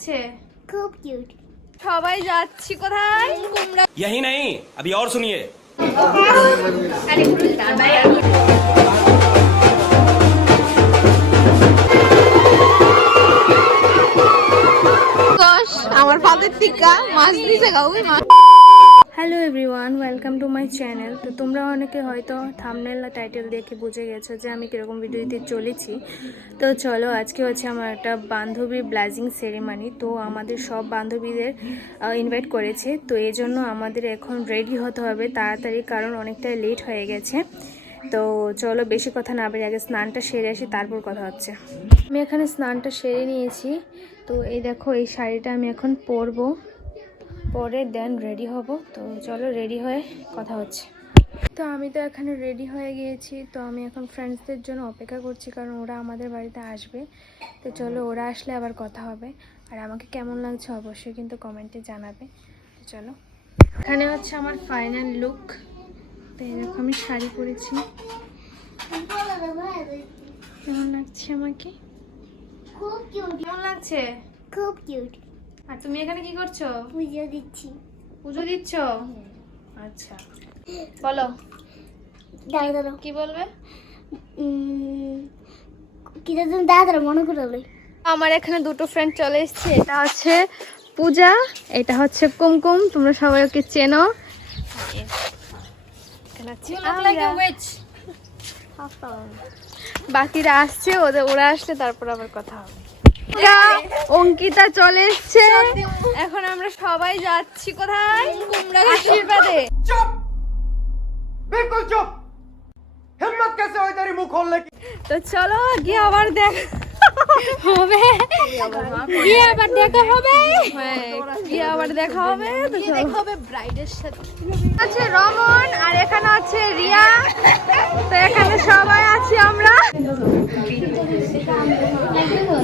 লাগছে খুব কিউট সবাই যাচ্ছি কোথায় কুমড়া यही नहीं अभी और सुनिए আরে কষ আমার পাতের টিকা মাছ দিছে গাউই মাছ hello everyone welcome to my channel তো তোমরা অনেকে হয়তো থামনেল টাইটেল দেখে বুঝে গেছো যে আমি কীরকম ভিডিও দিতে চলেছি। তো চলো, আজকে হচ্ছে আমার একটা বান্ধবীর ব্লাজিং সেরেমানি তো আমাদের সব বান্ধবীদের ইনভাইট করেছে। তো এই জন্য আমাদের এখন রেডি হতে হবে তাড়াতাড়ি কারণ অনেকটাই লেট হয়ে গেছে। তো চলো, বেশি কথা না বেরিয়ে আগে স্নানটা সেরে আসি, তারপর কথা হচ্ছে। আমি এখানে স্নানটা সেরে নিয়েছি। তো এই দেখো, এই শাড়িটা আমি এখন পরবো। পরে দেন রেডি হব। তো চলো রেডি হয়ে কথা হচ্ছে। তো আমি তো এখানে রেডি হয়ে গিয়েছি। তো আমি এখন ফ্রেন্ডসদের জন্য অপেক্ষা করছি কারণ ওরা আমাদের বাড়িতে আসবে। তো চলো ওরা আসলে আবার কথা হবে। আর আমাকে কেমন লাগছে অবশ্যই কিন্তু কমেন্টে জানাবে। তো চলো। এখানে হচ্ছে আমার ফাইনাল লুক তো এরকম আমি শাড়ি পরেছি। কেমন লাগছে আমাকে? খুব কিউট কেমন লাগছে? খুব কিউট আর তুমি এখানে কি করছ? পুজো দিচ্ছি। পুজো দিচ্ছ? আচ্ছা। বলো। দাঁড়া দাঁড়াও। কি বলবে? কি যেন দাঁড়া দাঁড়া মনে করে লই আমার এখানে দুটো ফ্রেন্ড চলে এসেছে। এটা হচ্ছে পূজা এটা হচ্ছে কুমকুম। তোমরা সবাই ওকে চেনো। বাকিরা আসছে ওদের ওরা আসলে তারপর আবার কথা হবে। অঙ্কিতা চলে এসছে। এখন আমরা সবাই যাচ্ছি কোথায়? কুমড়া আশীর্বাদে। চুপ! বিলকুল চুপ! হিম্মত কেসে হয় তারি মুখ খোলনে কি? তো চলো গিয়ে আবার দেখ হবে। গিয়ে আবার দেখা হবে। গিয়ে আবার দেখা হবে। তো দেখা হবে ব্রাইডের সাথে। আছে রমন আর এখানে আছে রিয়া। তো এখানে সবাই আছি আমরা।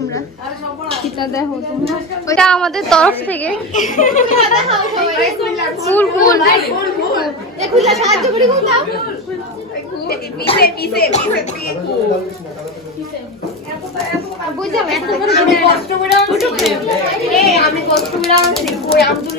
তোমরা? কিটা দেখো তোমরা? ওইটা আমাদের তরফ থেকে। ফুল ফুল। সাহায্য করে দাও পিছে পিছে পিছে বুঝলাম আমি কষ্ট করে এ আমি কষ্ট করে আব্দুল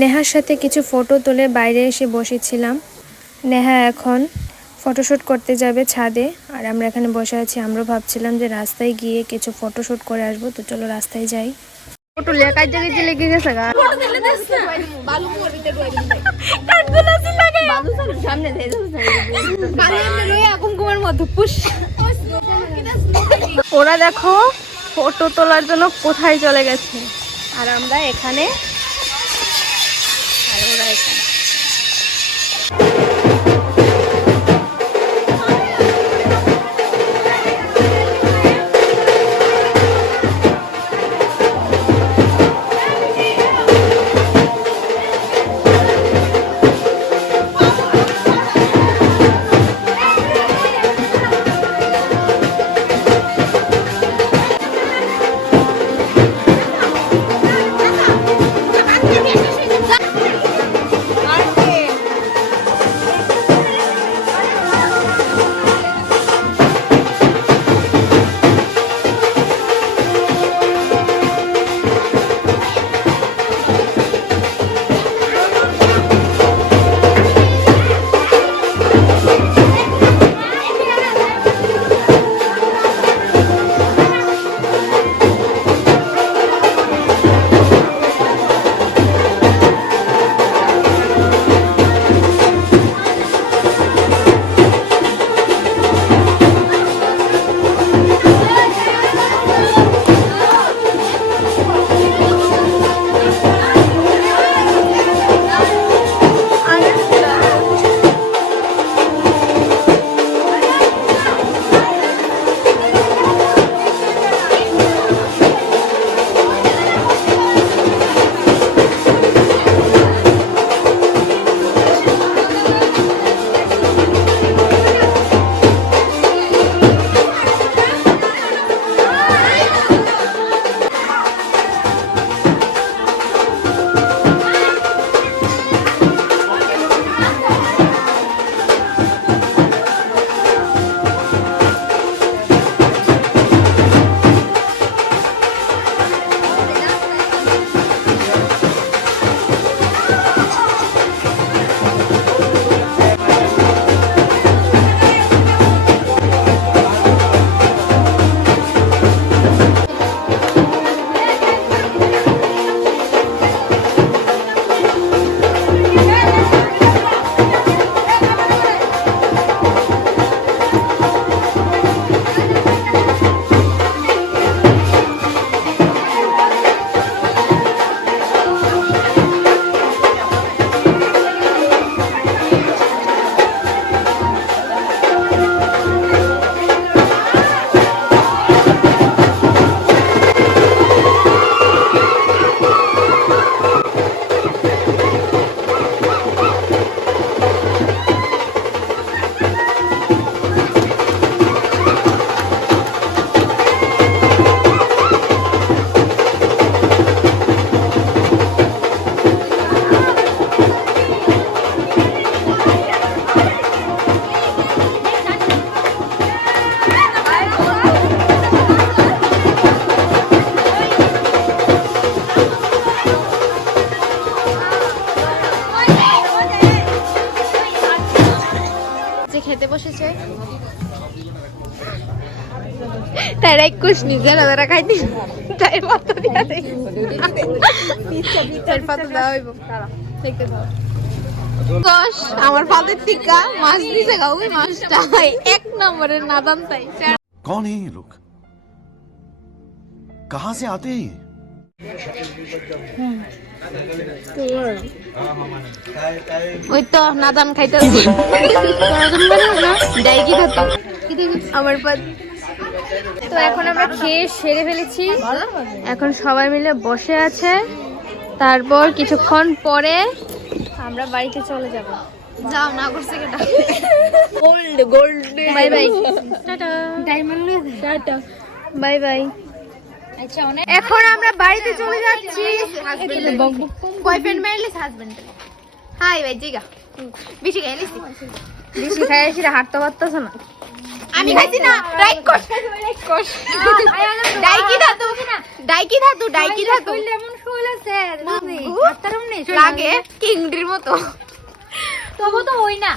নেহার সাথে কিছু ফটো তুলে বাইরে এসে বসেছিলাম। নেহা এখন ফটোশ্যুট করতে যাবে ছাদে আর আমরা এখানে বসে আছি। আমরা ভাবছিলাম যে রাস্তায় গিয়ে কিছু ফটোশ্যুট করে আসব তো চলো রাস্তায় যাই। ফটো লেখার জায়গায় যে লেগে গেছে গা? ওরা দেখো ফটো তোলার জন্য কোথায় চলে গেছে। আর আমরা এখানে আর ওরা এখানে তারা একুশ নিজের তারা খাইতে তাই মতো দিয়া দেয় তার পাতা দেওয়া হইব দেখতে দাও কষ আমার ফাদের টিকা মাছ দিছে গা ওই মাছটা এক নম্বরের নাদান তাই कौन है ये लोग कहां से आते हैं ये ওই তো নাদান খাইতে ডাইকি ধরতো আমার পর তো এখন আমরা খেয়ে সেরে ফেলেছি। এখন সবাই মিলে বসে আছে। তারপর কিছুক্ষণ পরে আমরা বাড়িতে চলে যাব। যাও না করছে কেটা? Gold gold bye bye. Tata. Diamond tata. Bye bye. এখন আমরা বাড়িতে চলে যাচ্ছি। বয়ফ্রেন্ড মারলে হাজবেন্ড হাই ভাই জিগা। বেশি খাইলিস বেশি খাইছি হাঁটতে পারতেছ না। আমি খাইছি না রাইট কর। ডাইকি ধাতু ডাইকি ধাতু ডাইকি ধাতু। লেমন ফুল আছে লাগে কিংডির মতো। তবু তো হই না।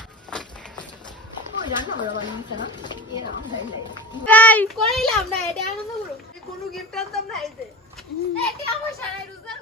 গাইস কইলাম না এটা আনন্দ করো। কোনো গিফট আনতাম না এতে এটি আমার সারা রুজার